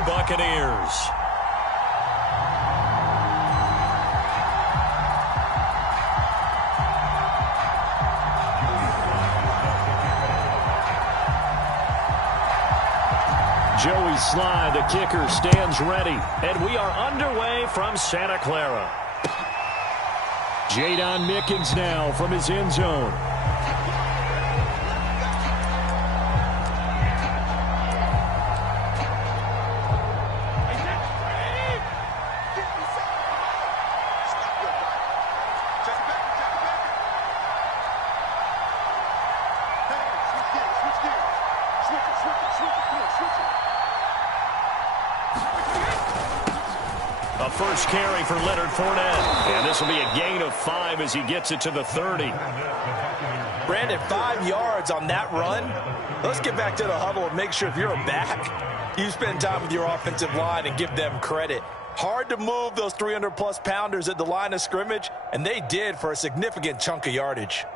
Buccaneers. Joey Sly, the kicker, stands ready. And we are underway from Santa Clara. Jadon Mickens now from his end zone. A first carry for Leonard Fournette. And this will be a gain of 5 as he gets it to the 30. Brandon, 5 yards on that run. Let's get back to the huddle and make sure if you're a back, you spend time with your offensive line and give them credit. Hard to move those 300-plus pounders at the line of scrimmage, and they did for a significant chunk of yardage.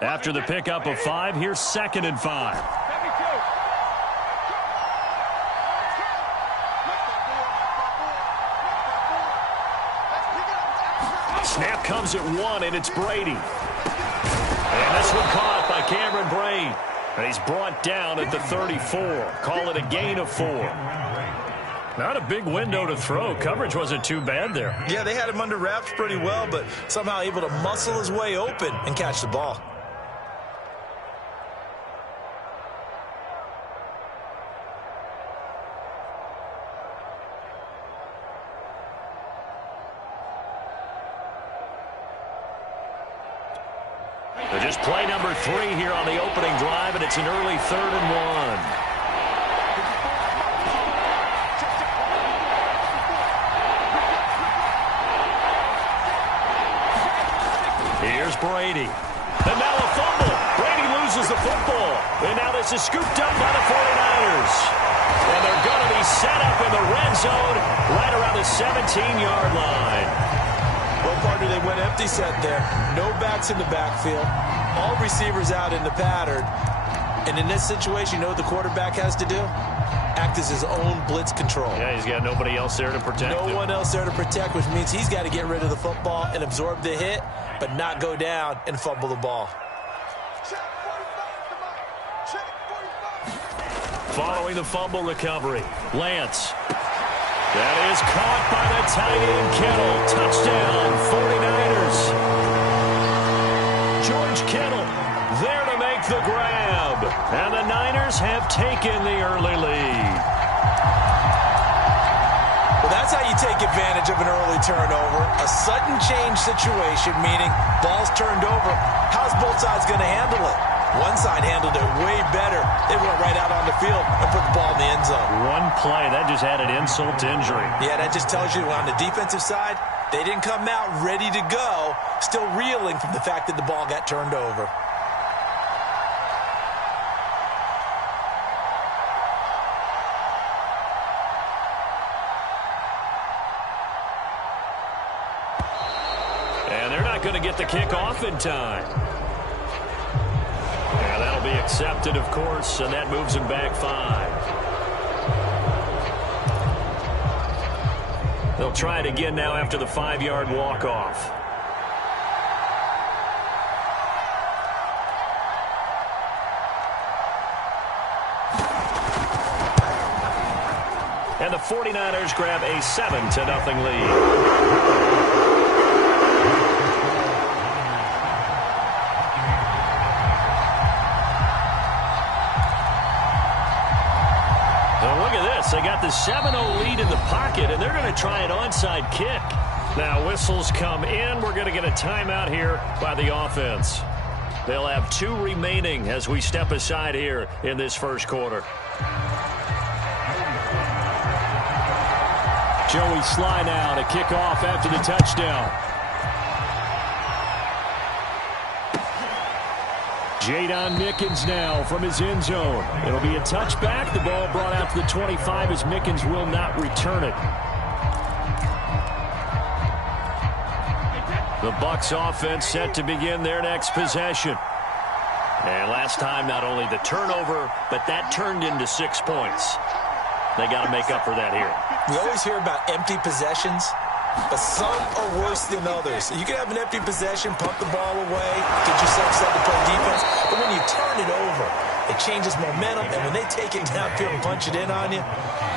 After the pickup of 5, here's 2nd and 5. Snap comes at 1, and it's Brady. And this one caught by Cameron Brate. And he's brought down at the 34. Call it a gain of 4. Not a big window to throw. Coverage wasn't too bad there. Yeah, they had him under wraps pretty well, but somehow able to muscle his way open and catch the ball. Just play number 3 here on the opening drive, and it's an early 3rd and 1. Here's Brady. And now a fumble. Brady loses the football. And now this is scooped up by the 49ers. And they're going to be set up in the red zone right around the 17-yard line. Well, partner, they went empty set there. No backs in the backfield. All receivers out in the pattern. And in this situation, you know what the quarterback has to do? Act as his own blitz control. Yeah, he's got nobody else there to protect him. No one else there to protect, which means he's got to get rid of the football and absorb the hit, but not go down and fumble the ball. Following the fumble recovery, Lance. That is caught by the tight end, Kittle. Touchdown, 49ers. George Kittle there to make the grab. And the Niners have taken the early lead. Well, that's how you take advantage of an early turnover. A sudden change situation, meaning ball's turned over. How's both sides going to handle it? One side handled it way better. They went right out on the field and put the ball in the end zone. One play, that just added insult to injury. Yeah, that just tells you on the defensive side, they didn't come out ready to go, still reeling from the fact that the ball got turned over. And they're not going to get the kickoff in time. Yeah, that'll be accepted, of course, and that moves him back 5. They'll try it again now after the 5-yard walk-off. And the 49ers grab a 7-0 lead. They got the 7-0 lead in the pocket, and they're going to try an onside kick. Now, whistles come in. We're going to get a timeout here by the offense. They'll have 2 remaining as we step aside here in this first quarter. Joey Sly now to kick off after the touchdown. Jadon Mickens now from his end zone. It'll be a touchback. The ball brought out to the 25 as Mickens will not return it. The Bucs offense set to begin their next possession. And last time, not only the turnover, but that turned into 6 points. They got to make up for that here. We always hear about empty possessions, but some are worse than others. You can have an empty possession, pump the ball away, get yourself set to play defense, but when you turn it over, it changes momentum, and when they take it downfield and punch it in on you,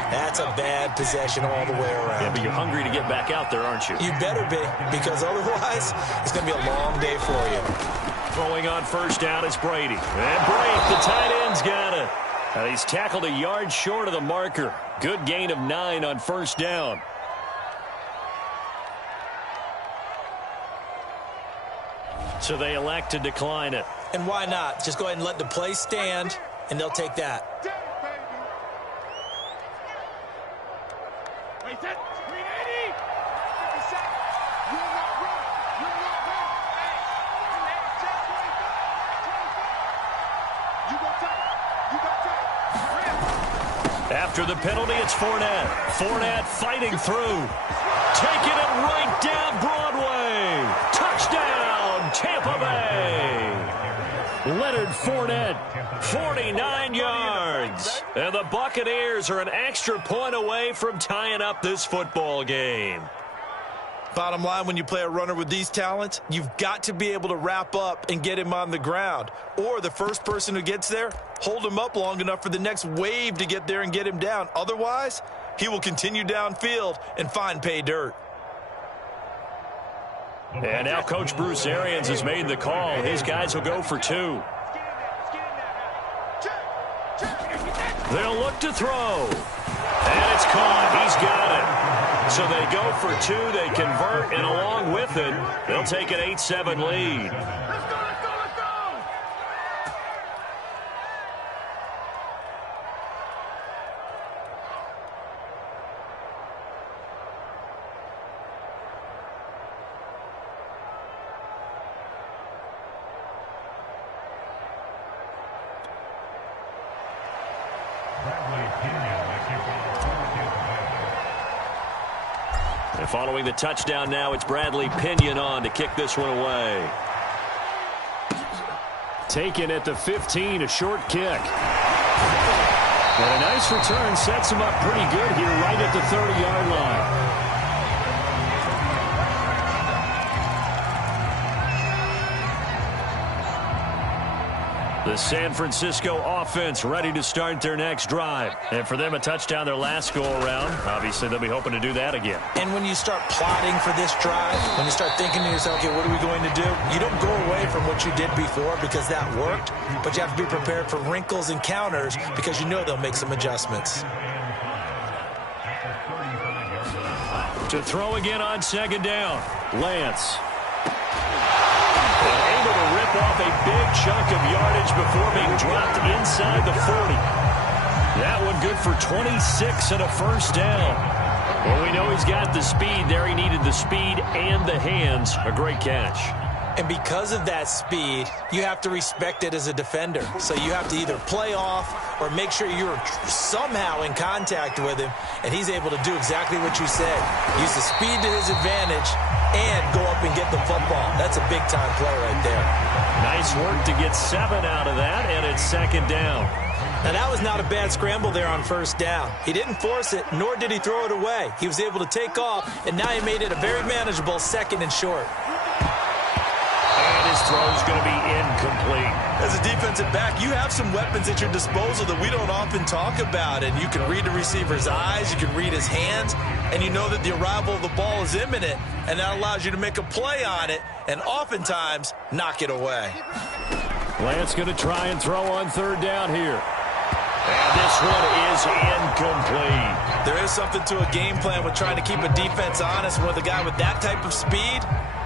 that's a bad possession all the way around. Yeah, but you're hungry to get back out there, aren't you? You better be, because otherwise, it's going to be a long day for you. Throwing on first down is Brady. And Brady, the tight end's got it. And he's tackled a yard short of the marker. Good gain of 9 on first down. So they elect to decline it. And why not? Just go ahead and let the play stand, and they'll take that. After the penalty, it's Fournette. Fournette fighting through. Taking it right down Broadway. Touchdown, Tampa Bay. Leonard Fournette, 49 yards. And the Buccaneers are an extra point away from tying up this football game. Bottom line, when you play a runner with these talents, you've got to be able to wrap up and get him on the ground. Or the first person who gets there, hold him up long enough for the next wave to get there and get him down. Otherwise, he will continue downfield and find pay dirt. And now Coach Bruce Arians has made the call. His guys will go for 2. They'll look to throw. And it's caught. He's got it. So they go for 2, they convert, and along with it, they'll take an 8-7 lead. Let's go! And following the touchdown now, it's Bradley Pinion on to kick this one away. Taken at the 15, a short kick. And a nice return sets him up pretty good here right at the 30-yard line. The San Francisco offense ready to start their next drive. And for them, a touchdown their last go-around. Obviously, they'll be hoping to do that again. And when you start plotting for this drive, when you start thinking to yourself, okay, what are we going to do? You don't go away from what you did before because that worked, but you have to be prepared for wrinkles and counters because you know they'll make some adjustments. To throw again on second down, Lance. Able to rip off a big chunk of yardage before being dropped inside the 40. That one good for 26 and a first down. Well, we know he's got the speed there. He needed the speed and the hands. A great catch. And because of that speed, you have to respect it as a defender. So you have to either play off or make sure you're somehow in contact with him, and he's able to do exactly what you said. Use the speed to his advantage and go up and get the football. That's a big-time play right there. Nice work to get 7 out of that, and it's second down. Now, that was not a bad scramble there on first down. He didn't force it, nor did he throw it away. He was able to take off, and now he made it a very manageable second and short. And his throw's going to be incomplete. As a defensive back, you have some weapons at your disposal that we don't often talk about. And you can read the receiver's eyes, you can read his hands, and you know that the arrival of the ball is imminent, and that allows you to make a play on it and oftentimes knock it away. Lance going to try and throw on third down here. And this one is incomplete. There is something to a game plan with trying to keep a defense honest. With a guy with that type of speed,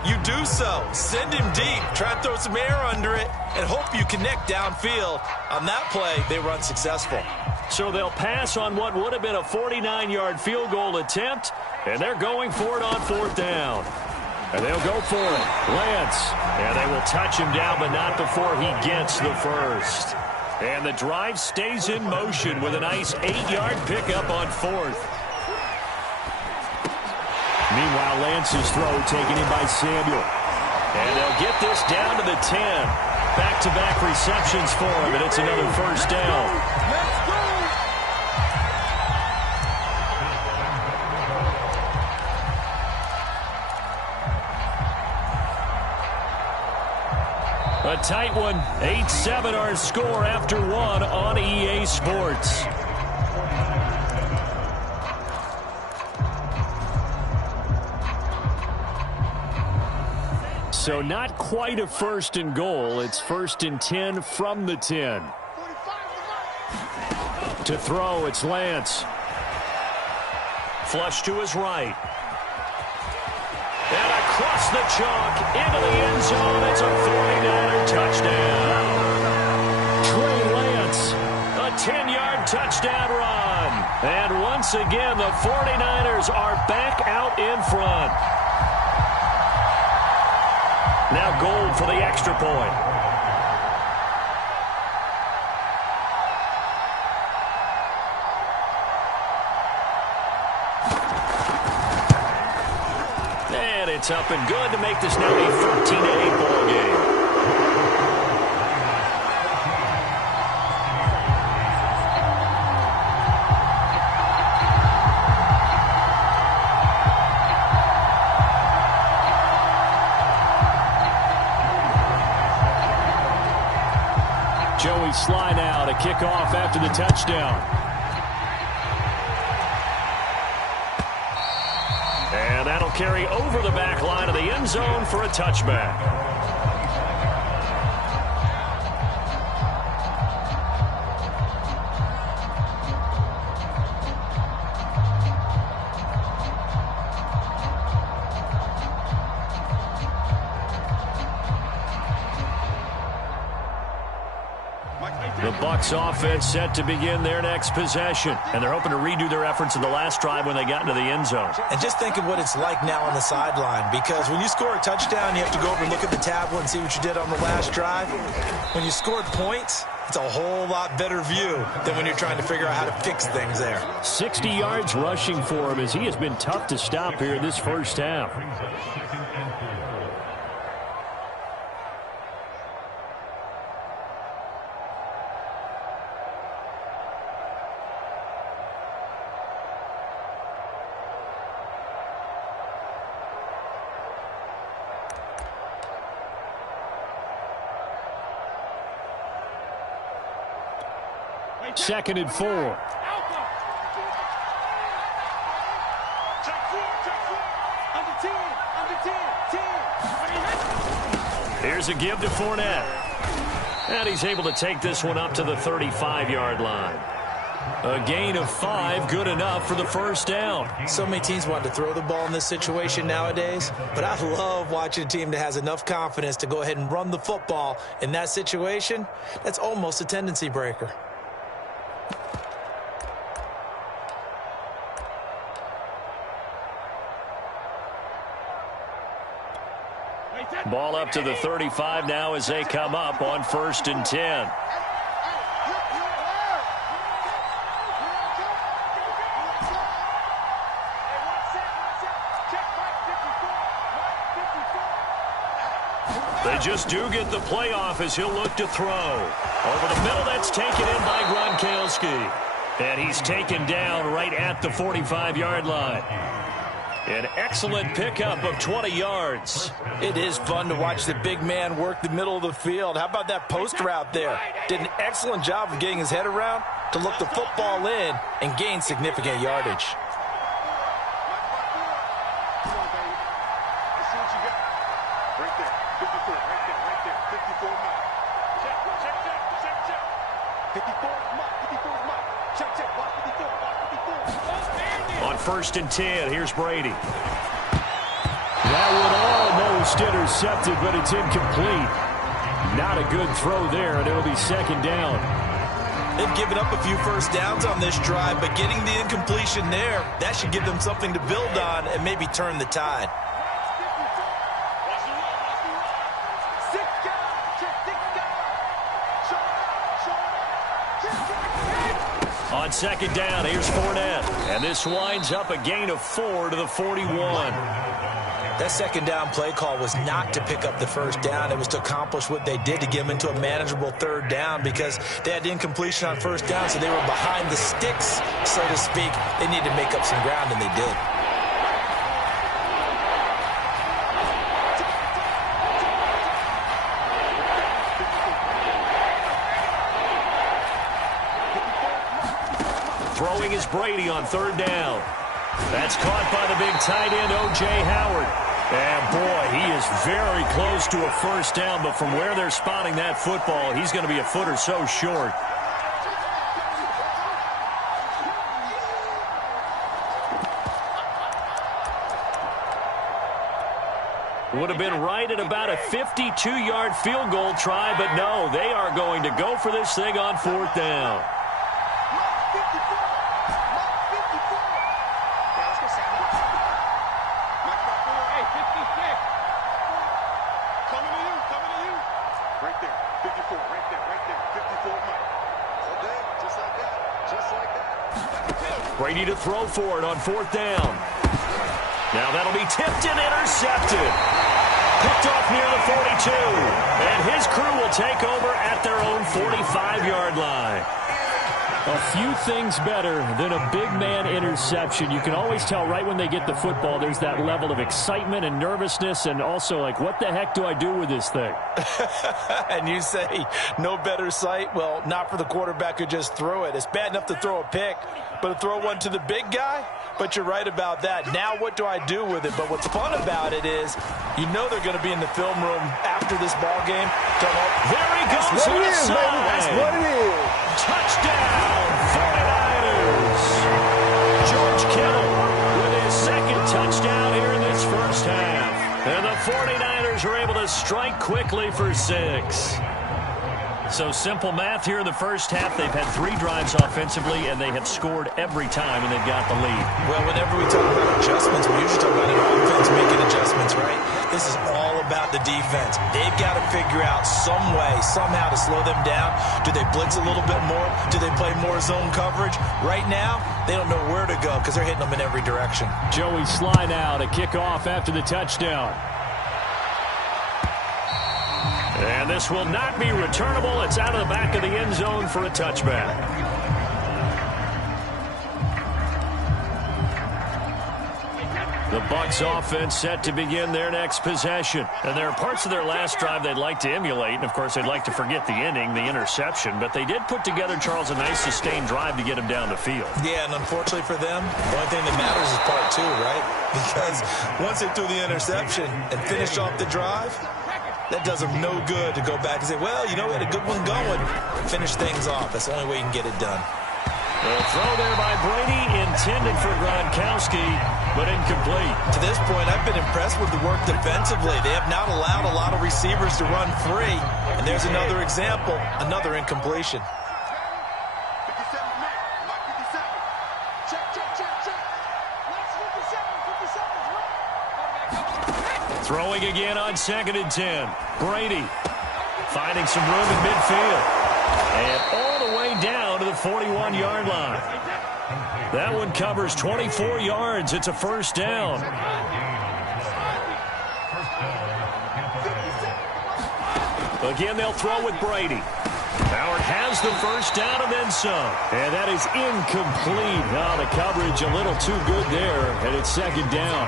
you do so. Send him deep. Try and throw some air under it and hope you connect downfield. On that play, they were unsuccessful. So they'll pass on what would have been a 49-yard field goal attempt, and they're going for it on fourth down. And they'll go for it. Lance. And they will touch him down, but not before he gets the first. And the drive stays in motion with a nice 8-yard pickup on fourth. Meanwhile, Lance's throw taken in by Samuel. And they'll get this down to the 10. Back-to-back receptions for him, and it's another first down. A tight one. 8-7 our score after one on EA Sports. So not quite a first and goal. It's first and 10 from the 10. To throw, it's Lance. Flush to his right. And across the chalk into the end zone. It's a 49er touchdown. Trey Lance, a 10-yard touchdown run. And once again, the 49ers are back out in front. Now Gold for the extra point. And it's up and good to make this now a 13-8 ball game. Joey Sly now to kick off after the touchdown. And that'll carry over the back line of the end zone for a touchback. The Bucs offense set to begin their next possession. And they're hoping to redo their efforts in the last drive when they got into the end zone. And just think of what it's like now on the sideline. Because when you score a touchdown, you have to go over and look at the tablet and see what you did on the last drive. When you scored points, it's a whole lot better view than when you're trying to figure out how to fix things there. 60 yards rushing for him as he has been tough to stop here in this first half. Second and 4. Here's a give to Fournette. And he's able to take this one up to the 35-yard line. A gain of 5, good enough for the first down. So many teams want to throw the ball in this situation nowadays, but I love watching a team that has enough confidence to go ahead and run the football in that situation. That's almost a tendency breaker. Ball up to the 35 now as they come up on 1st and 10. They just do get the playoff as he'll look to throw. Over the middle, that's taken in by Gronkowski. And he's taken down right at the 45-yard line. An excellent pickup of 20 yards. It is fun to watch the big man work the middle of the field. How about that post route there? Did an excellent job of getting his head around to look the football in and gain significant yardage. On 1st and 10, here's Brady. That one almost intercepted, but it's incomplete. Not a good throw there, and it'll be second down. They've given up a few first downs on this drive, but getting the incompletion there, that should give them something to build on and maybe turn the tide. on second down, here's Fournette. And this winds up a gain of 4 to the 41. That second down play call was not to pick up the first down. It was to accomplish what they did, to get them into a manageable third down, because they had incompletion on first down, so they were behind the sticks, so to speak. They needed to make up some ground, and they did. Throwing is Brady on third down. That's caught by the big tight end, O.J. Howard. And, boy, he is very close to a first down, but from where they're spotting that football, he's going to be a foot or so short. Would have been right at about a 52-yard field goal try, but no, they are going to go for this thing on fourth down. Brady to throw for it on fourth down. Now that'll be tipped and intercepted. Picked off near the 42. And his crew will take over at their own 45-yard line. A few things better than a big man interception. You can always tell right when they get the football, there's that level of excitement and nervousness, and also like, what the heck do I do with this thing? And you say, no better sight? Well, not for the quarterback who just threw it. It's bad enough to throw a pick, but to throw one to the big guy? But you're right about that. Now what do I do with it? But what's fun about it is, you know they're going to be in the film room after this ball game. There he goes. That's what it is, baby. That's what it is. Touchdown, 49ers. George Kittle with his second touchdown here in this first half. And the 49ers are able to strike quickly for 6. So simple math here in the first half. They've had 3 drives offensively, and they have scored every time, and they've got the lead. Well, whenever we talk about adjustments, we usually talk about an offense making adjustments, right? This is all about the defense. They've got to figure out some way, somehow to slow them down. Do they blitz a little bit more? Do they play more zone coverage? Right now, they don't know where to go because they're hitting them in every direction. Joey Sly now to kick off after the touchdown. And this will not be returnable. It's out of the back of the end zone for a touchback. The Bucs offense set to begin their next possession. And there are parts of their last drive they'd like to emulate. And, of course, they'd like to forget the inning, the interception. But they did put together, Charles, a nice sustained drive to get him down the field. Yeah, and unfortunately for them, the only thing that matters is part 2, right? Because once they threw the interception and finished off the drive, that does them no good to go back and say, well, you know, we had a good one going. Finish things off. That's the only way you can get it done. The throw there by Brady, intended for Gronkowski, but incomplete. To this point, I've been impressed with the work defensively. They have not allowed a lot of receivers to run free. And there's another example, another incompletion. Throwing again on 2nd and 10. Brady finding some room in midfield. And all the way down to the 41-yard line. That one covers 24 yards. It's a first down. Again, they'll throw with Brady. Howard has the first down and then some. And that is incomplete. Now the coverage a little too good there, and it's 2nd down.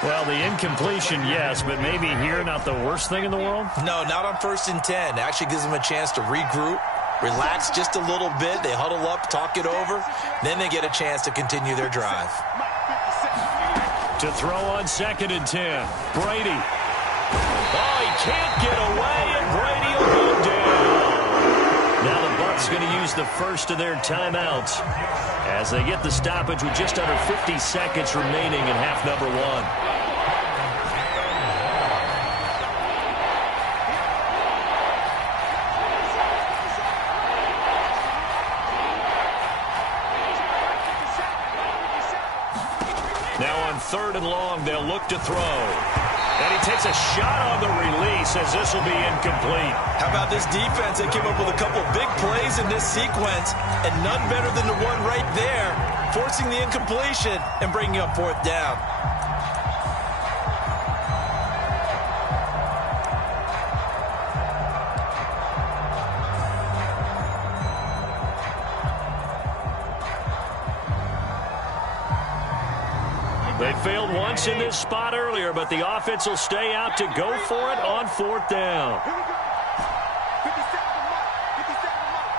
Well, the incompletion, yes, but maybe here not the worst thing in the world? No, not on 1st and 10. It actually gives them a chance to regroup, relax just a little bit. They huddle up, talk it over. Then they get a chance to continue their drive. To throw on 2nd and 10. Brady. Oh, he can't get away, and Brady will go down. Now the Bucs going to use the first of their timeouts as they get the stoppage with just under 50 seconds remaining in half number 1. Now on 3rd and long, they'll look to throw. And he takes a shot on the release as this will be incomplete. How about this defense? They came up with a couple big plays in this sequence, and none better than the one right there, forcing the incompletion and bringing up fourth down. They failed once in this spot earlier, but the offense will stay out to go for it on fourth down. Here we go. 57 the mark. 57 the mark.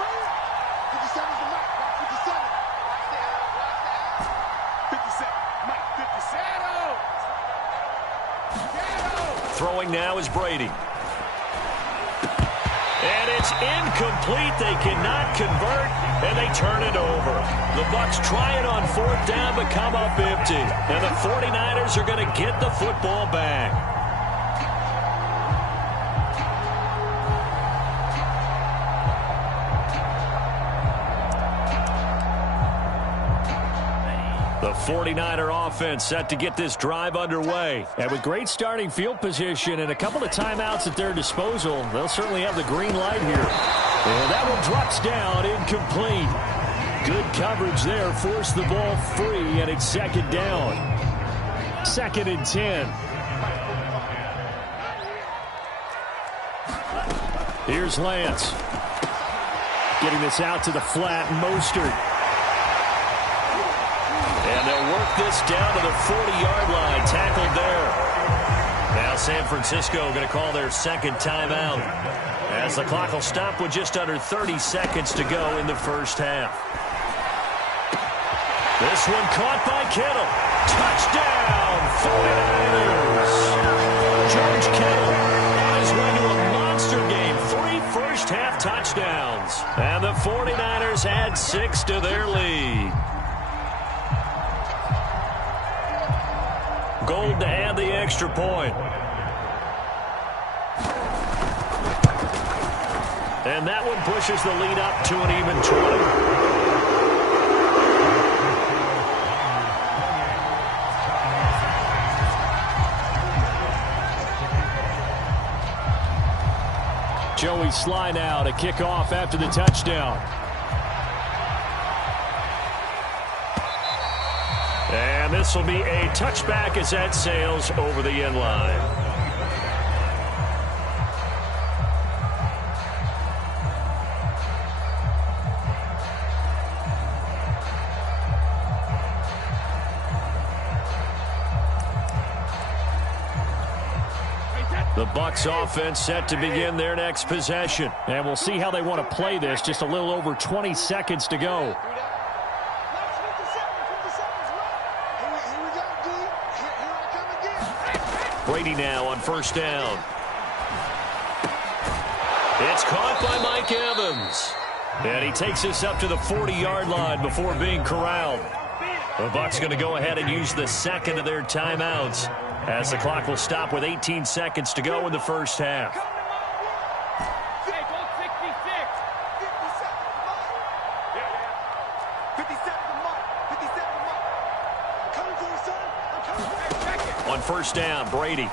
Run. 57 the mark. 57. Watch the 57. Mike, 57. Throwing now is Brady. And it's incomplete. They cannot convert, and they turn it over. The Bucs try it on fourth down, but come up empty. And the 49ers are going to get the football back. The 49er offense set to get this drive underway. And with great starting field position and a couple of timeouts at their disposal, they'll certainly have the green light here. And that one drops down, incomplete. Good coverage there, forced the ball free, and it's second down. 2nd and 10. Here's Lance. Getting this out to the flat, Mostert. And they'll work this down to the 40-yard line, tackled there. Now San Francisco going to call their second timeout, as the clock will stop with just under 30 seconds to go in the first half. This one caught by Kittle. Touchdown, 49ers. George Kittle on his way to a monster game. 3 first-half touchdowns. And the 49ers add 6 to their lead. Gold to add the extra point. And that one pushes the lead up to an even 20. Joey Sly now to kick off after the touchdown. And this will be a touchback as that sails over the end line. The Bucs offense set to begin their next possession. And we'll see how they want to play this. Just a little over 20 seconds to go. Brady now on first down. It's caught by Mike Evans. And he takes this up to the 40-yard line before being corralled. The Bucs going to go ahead and use the second of their timeouts, as the clock will stop with 18 seconds to go in the first half. On first down, Brady.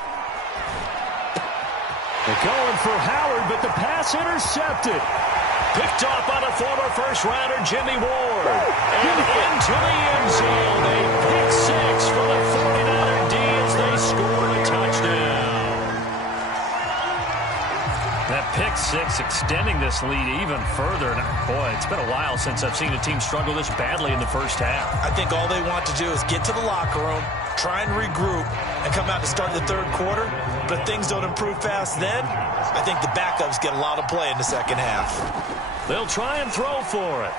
They're going for Howard, but the pass intercepted. Picked off by the former first-rounder Jimmy Ward. And into the end zone. A pick six for the 49er D as they scored a touchdown. That pick six extending this lead even further. And boy, it's been a while since I've seen a team struggle this badly in the first half. I think all they want to do is get to the locker room, try and regroup, and come out to start the third quarter. But if things don't improve fast then, I think the backups get a lot of play in the second half. They'll try and throw for it.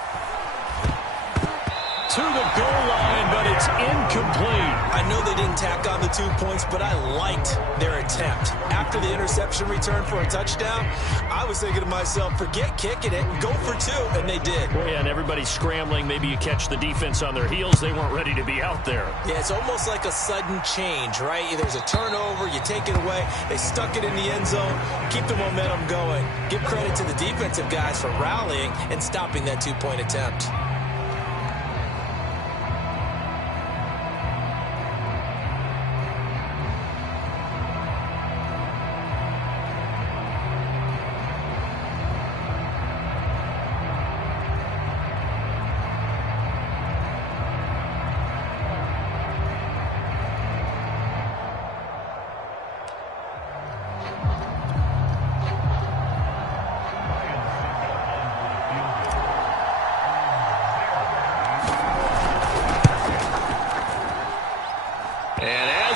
To the goal line, but it's incomplete. I know they didn't tack on the 2 points, but I liked their attempt. After the interception return for a touchdown, I was thinking to myself, forget kicking it, go for 2, and they did. Well, yeah, and everybody's scrambling. Maybe you catch the defense on their heels. They weren't ready to be out there. Yeah, it's almost like a sudden change, right? There's a turnover, you take it away. They stuck it in the end zone. Keep the momentum going. Give credit to the defensive guys for rallying and stopping that 2-point attempt.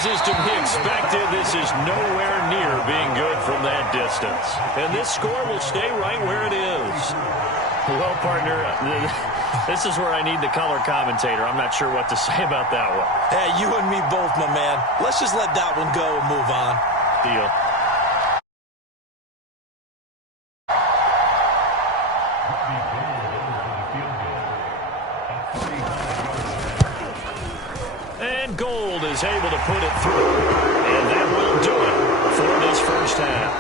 As is to be expected, this is nowhere near being good from that distance. And this score will stay right where it is. Well, partner, this is where I need the color commentator. I'm not sure what to say about that one. Hey, you and me both, my man. Let's just let that one go and move on. Deal. And Gold is able to put it through. And that will do it for this first half.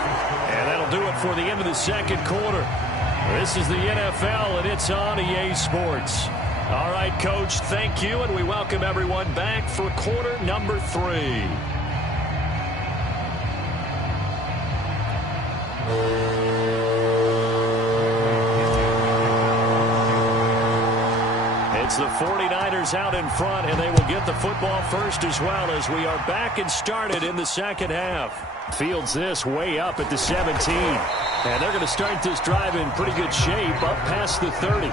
And that'll do it for the end of the second quarter. This is the NFL, and it's on EA Sports. All right, Coach, thank you, and we welcome everyone back for quarter number 3. It's the 49ers out in front, and they will get the football first as well as we are back and started in the second half. Fields this way up at the 17. And they're going to start this drive in pretty good shape up past the 30.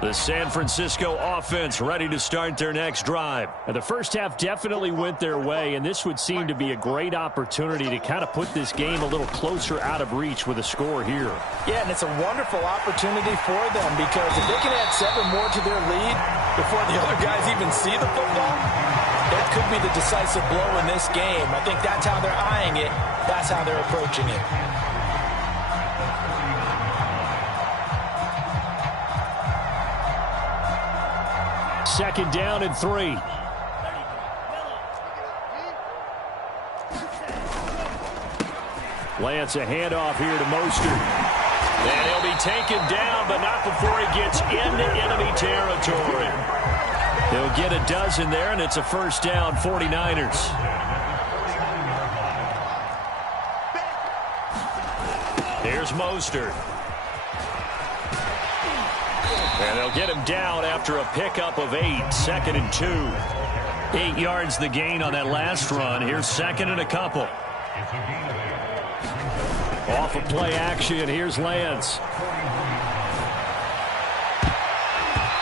The San Francisco offense ready to start their next drive. And the first half definitely went their way, and this would seem to be a great opportunity to kind of put this game a little closer out of reach with a score here. Yeah, and it's a wonderful opportunity for them because if they can add 7 more to their lead before the other guys even see the football, that could be the decisive blow in this game. I think that's how they're eyeing it. That's how they're approaching it. Second down and 3. Lance, a handoff here to Mostert. And he'll be taken down, but not before he gets into enemy territory. He'll get a dozen there, and it's a first down, 49ers. Here's Mostert. And they'll get him down after a pickup of 8, second and 2. 8 yards the gain on that last run. Here's second and a couple. Off of play action, here's Lance.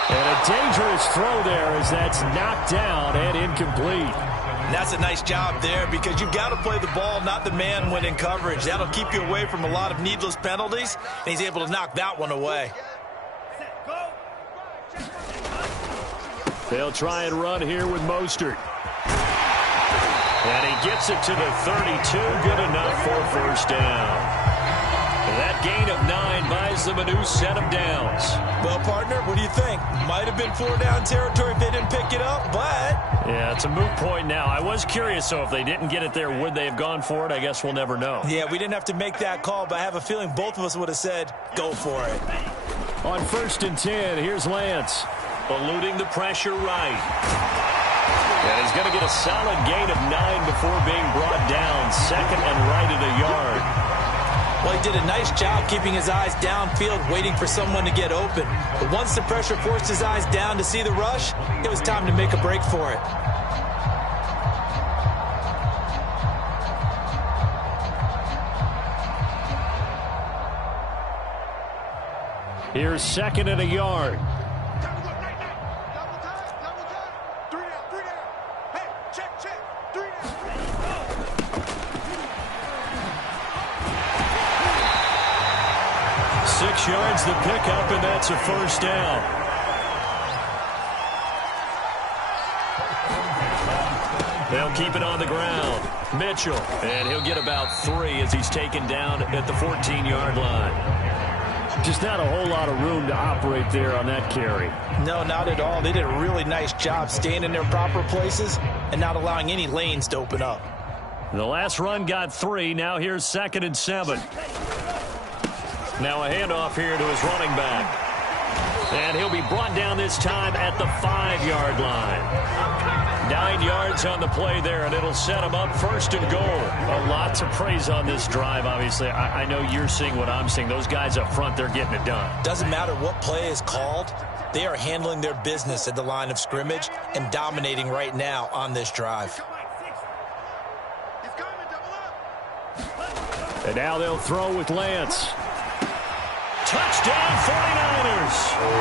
And a dangerous throw there as that's knocked down and incomplete. And that's a nice job there because you've got to play the ball, not the man when in coverage. That'll keep you away from a lot of needless penalties, and he's able to knock that one away. They'll try and run here with Mostert. And he gets it to the 32. Good enough for first down. And that gain of 9 buys them a new set of downs. Well, partner, what do you think? Might have been 4-down territory if they didn't pick it up, but... Yeah, it's a moot point now. I was curious, so if they didn't get it there, would they have gone for it? I guess we'll never know. Yeah, we didn't have to make that call, but I have a feeling both of us would have said, go for it. On first and 10, here's Lance. Eluding the pressure right. And he's going to get a solid gain of 9 before being brought down. Second and right at a yard. Well, he did a nice job keeping his eyes downfield, waiting for someone to get open. But once the pressure forced his eyes down to see the rush, it was time to make a break for it. Here's second and a yard. Yards the pickup, and that's a first down. They'll keep it on the ground. Mitchell, and he'll get about 3 as he's taken down at the 14-yard line. Just not a whole lot of room to operate there on that carry. No, not at all. They did a really nice job staying in their proper places and not allowing any lanes to open up. The last run got 3. Now here's second and 7. Now a handoff here to his running back. And he'll be brought down this time at the 5-yard line. 9 yards on the play there, and it'll set him up first and goal. A lot to praise on this drive, obviously. I know you're seeing what I'm seeing. Those guys up front, they're getting it done. Doesn't matter what play is called. They are handling their business at the line of scrimmage and dominating right now on this drive. And now they'll throw with Lance. Touchdown 49ers.